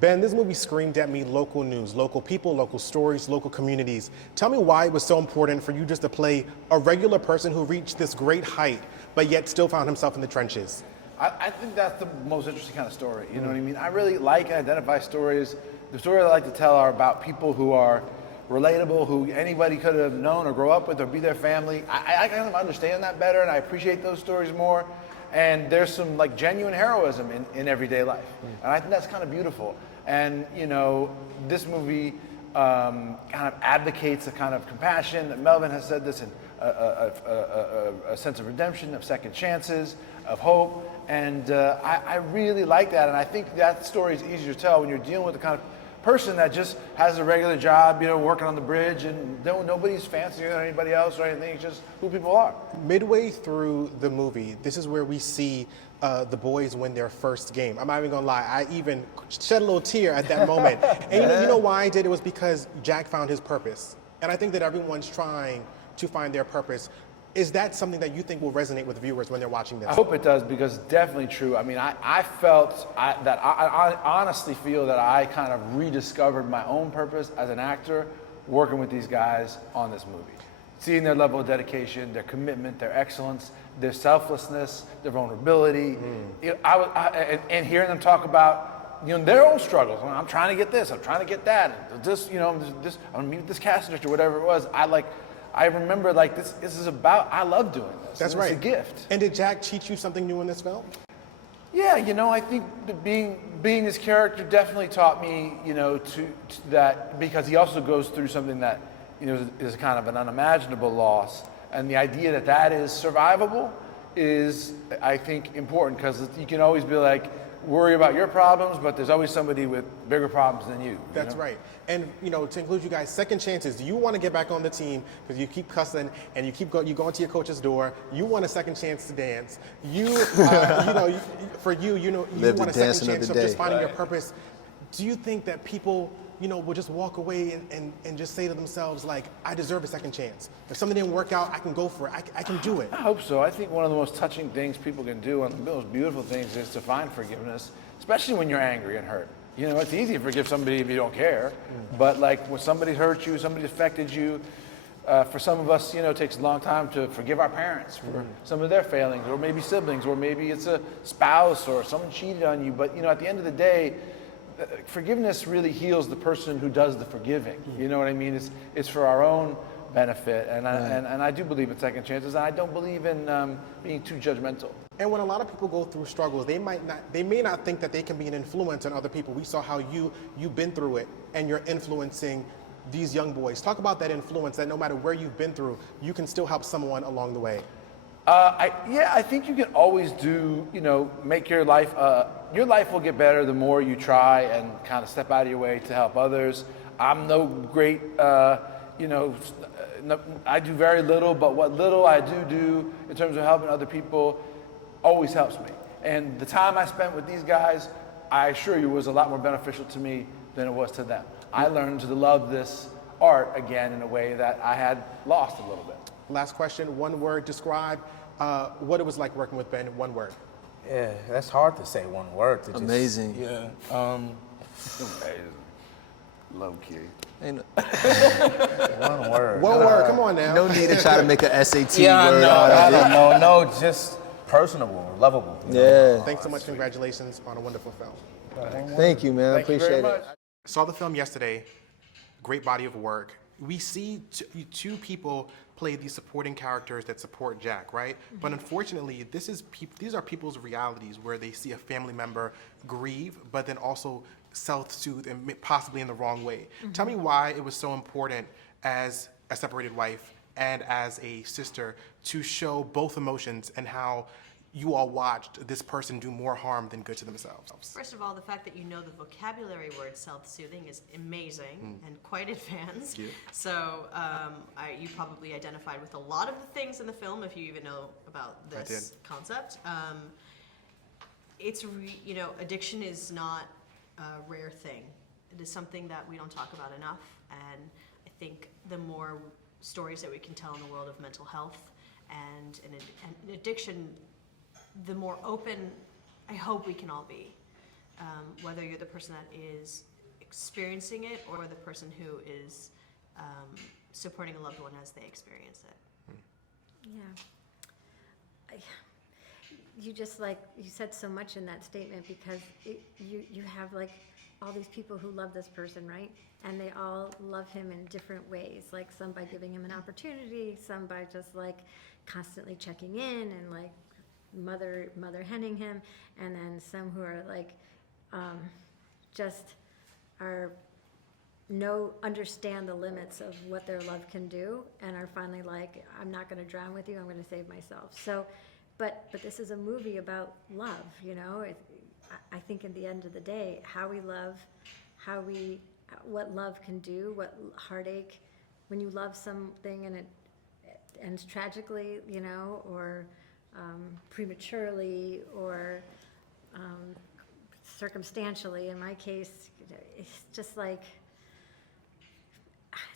Ben, this movie screamed at me local news, local people, local stories, local communities. Tell me why it was so important for you just to play a regular person who reached this great height, but yet still found himself in the trenches. I think that's the most interesting kind of story. You know what I mean? I really like and identify stories. The stories I like to tell are about people who are relatable, who anybody could have known or grow up with or be their family. I kind of understand that better, and I appreciate those stories more. And there's some like genuine heroism in everyday life, and I think that's kind of beautiful. And you know, this movie kind of advocates a kind of compassion that Melvin has said this, and a sense of redemption, of second chances, of hope. And I really like that, and I think that story is easier to tell when you're dealing with the kind of person that just has a regular job, you know, working on the bridge, and nobody's fancier than anybody else or anything. It's just who people are. Midway Through the movie, this is where we see the boys win their first game. I'm not even gonna lie, I even shed a little tear at that moment. And you know why I did? It was because Jack found his purpose. And I think that everyone's trying to find their purpose. Is that something that you think will resonate with viewers when they're watching this? I hope it does, because it's definitely true. I mean, I felt that I honestly feel that I kind of rediscovered my own purpose as an actor working with these guys on this movie. Seeing their level of dedication, their commitment, their excellence, their selflessness, their vulnerability. You know, and hearing them talk about, you know, their own struggles. I'm trying to get this, I'm trying to get that. And this, you know, this, I'm gonna meet this casting director, whatever it was. I remember like this is about, I love doing this. That's right. It's a gift. And did Jack teach you something new in this film? Yeah, you know, I think that being this character definitely taught me, you know, to that, because he also goes through something that, you know, is kind of an unimaginable loss. And the idea that that is survivable is, I think, important, because you can always be like, worry about your problems, but there's always somebody with bigger problems than you. That's right. And you know, to include you guys, second chances. You want to get back on the team because you keep cussing and you go into your coach's door. You want a second chance to dance. You, for you, you want a second chance of just finding your purpose. Do you think that people, you know, will just walk away and just say to themselves, like, I deserve a second chance. If something didn't work out, I can go for it. I can do it. I hope so. I think one of the most touching things people can do, one of the most beautiful things, is to find forgiveness, especially when you're angry and hurt. You know, it's easy to forgive somebody if you don't care, but like when somebody hurt you, somebody affected you, for some of us, you know, it takes a long time to forgive our parents for some of their failings, or maybe siblings, or maybe it's a spouse or someone cheated on you. But, you know, at the end of the day, forgiveness really heals the person who does the forgiving. You know what I mean? It's for our own benefit, and I do believe in second chances, and I don't believe in being too judgmental. And when a lot of people go through struggles, they may not think that they can be an influence on other people. We saw how you've been through it, and you're influencing these young boys. Talk about that influence, that no matter where you've been through, you can still help someone along the way. I think you can always do, you know, make your life will get better the more you try and kind of step out of your way to help others. I'm no great, you know, I do very little, but what little I do in terms of helping other people always helps me. And the time I spent with these guys, I assure you, was a lot more beneficial to me than it was to them. I learned to love this art again in a way that I had lost a little bit. Last question, one word, describe what it was like working with Ben, one word. Yeah, that's hard to say one word. Amazing. Yeah. Amazing. Low key. One word. One word, come on now. No need to try to make an SAT Yeah, word no, out I of don't it. know. No, just personable, lovable. You know? Yeah. Thanks so much, congratulations on a wonderful film. Thank you, man. I Thank you appreciate very it. much. Saw the film yesterday, great body of work. We see two people play these supporting characters that support Jack, right? But unfortunately, these are people's realities where they see a family member grieve, but then also self-soothe and possibly in the wrong way. Tell me why it was so important as a separated wife and as a sister to show both emotions, and how you all watched this person do more harm than good to themselves. First of all, the fact that you know the vocabulary word self-soothing is amazing and quite advanced. So you probably identified with a lot of the things in the film, if you even know about this concept. You know, addiction is not a rare thing. It is something that we don't talk about enough, and I think the more stories that we can tell in the world of mental health and addiction, the more open I hope we can all be. whether you're the person that is experiencing it or the person who is supporting a loved one as they experience it. Yeah. You just you said so much in that statement because you have like all these people who love this person, right? And they all love him in different ways. Like some by giving him an opportunity, some by just like constantly checking in and like mother henning him, and then some who are like just are understand the limits of what their love can do and are finally like, I'm not going to drown with you, I'm going to save myself. So but this is a movie about love, you know. I think at the end of the day, how we love, what love can do, what heartache, when you love something and it ends tragically, you know, or prematurely, or circumstantially. In my case, it's just like,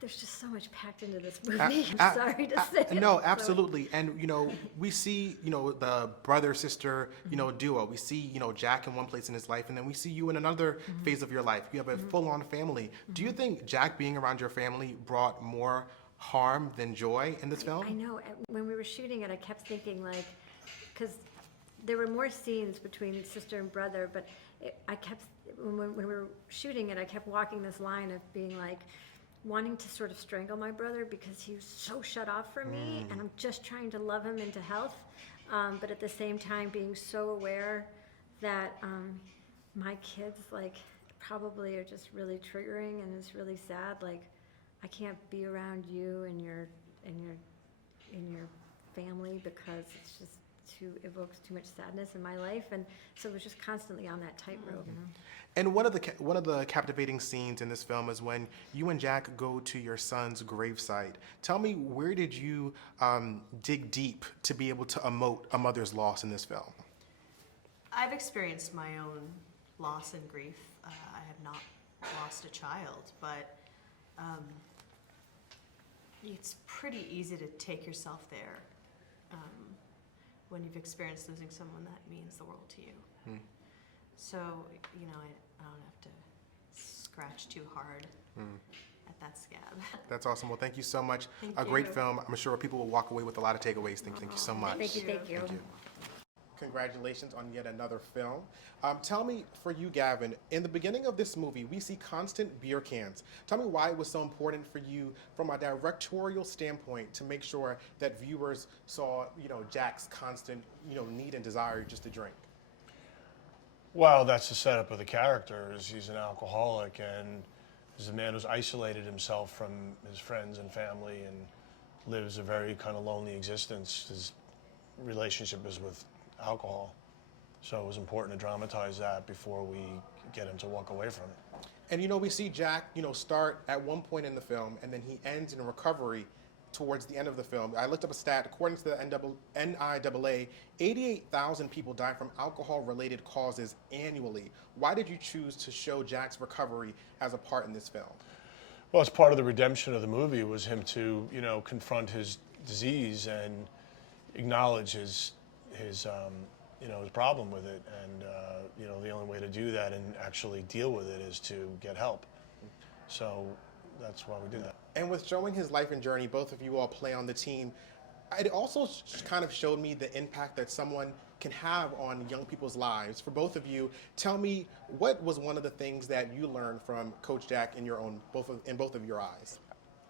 there's just so much packed into this movie. I'm sorry to say. No, absolutely. And, you know, we see, you know, the brother-sister, you know, duo. We see, you know, Jack in one place in his life, and then we see you in another phase of your life. You have a full-on family. Do you think Jack being around your family brought more harm than joy in this film? I know. When we were shooting it, I kept thinking, like, because there were more scenes between sister and brother, but when we were shooting it, I kept walking this line of being like, wanting to sort of strangle my brother because he was so shut off from me, and I'm just trying to love him into health, but at the same time being so aware that my kids like probably are just really triggering, and it's really sad. Like, I can't be around you and your family because it's just evokes too much sadness in my life, and so we're just constantly on that tightrope. You know? And one of the captivating scenes in this film is when you and Jack go to your son's gravesite. Tell me, where did you dig deep to be able to emote a mother's loss in this film? I've experienced my own loss and grief. I have not lost a child, but it's pretty easy to take yourself there when you've experienced losing someone that means the world to you. So, you know, I don't have to scratch too hard at that scab. That's awesome. Well, thank you so much. Thank A great you. film. I'm sure people will walk away with a lot of takeaways. Thank you so much. Thank you. Thank you. Congratulations on yet another film. Tell me, for you, Gavin, in the beginning of this movie, we see constant beer cans. Tell me why it was so important for you, from a directorial standpoint, to make sure that viewers saw, you know, Jack's constant, you know, need and desire just to drink. Well, that's the setup of the character. Is he's an alcoholic, and he's a man who's isolated himself from his friends and family and lives a very kind of lonely existence. His relationship is with alcohol. So it was important to dramatize that before we get him to walk away from it. And, you know, we see Jack, you know, start at one point in the film, and then he ends in recovery towards the end of the film. I looked up a stat. According to the NIAA, 88,000 people die from alcohol-related causes annually. Why did you choose to show Jack's recovery as a part in this film? Well, as part of the redemption of the movie was him to, you know, confront his disease and acknowledge his you know, his problem with it, and you know, the only way to do that and actually deal with it is to get help. So that's why we did that. And with showing his life and journey, both of you all play on the team. It also kind of showed me the impact that someone can have on young people's lives. For both of you, tell me, what was one of the things that you learned from Coach Jack in both of your eyes?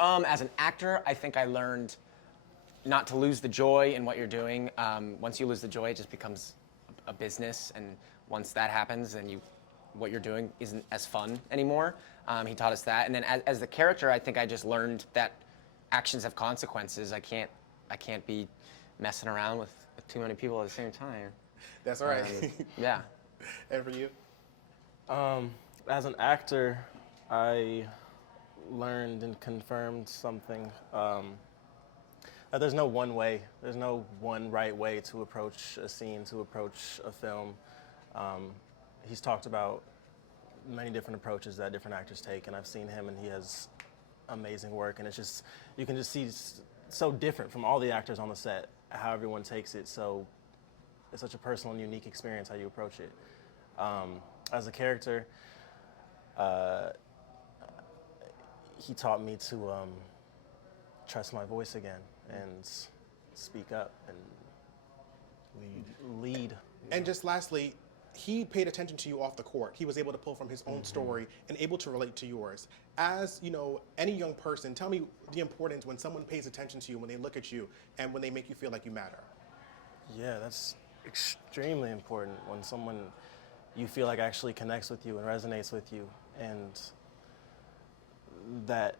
As an actor, I think I learned not to lose the joy in what you're doing. Once you lose the joy, it just becomes a business, and once that happens, then what you're doing isn't as fun anymore. He taught us that, and then as the character, I think I just learned that actions have consequences. I can't be messing around with too many people at the same time. That's right. Yeah. And for you? As an actor, I learned and confirmed something, that there's no one way, there's no one right way to approach a scene, to approach a film. He's talked about many different approaches that different actors take, and I've seen him, and he has amazing work, and it's just, you can just see it's so different from all the actors on the set, how everyone takes it. So it's such a personal and unique experience how you approach it. as a character, he taught me to trust my voice again and speak up and lead. And just lastly, he paid attention to you off the court. He was able to pull from his own story and able to relate to yours. As any young person, tell me the importance when someone pays attention to you, when they look at you, and when they make you feel like you matter. Yeah, that's extremely important when someone you feel like actually connects with you and resonates with you, and that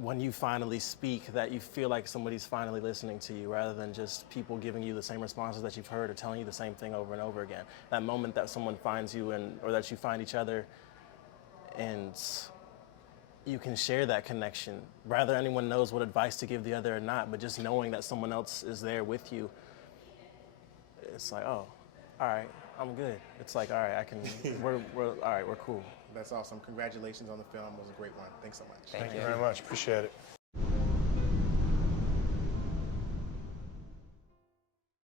when you finally speak, that you feel like somebody's finally listening to you rather than just people giving you the same responses that you've heard or telling you the same thing over and over again. That moment that someone finds you or that you find each other and you can share that connection. Rather anyone knows what advice to give the other or not, but just knowing that someone else is there with you, it's like, oh, all right, I'm good. It's like, all right, we're all right, we're cool. That's awesome. Congratulations on the film. It was a great one. Thanks so much. Thank you very much. Appreciate it.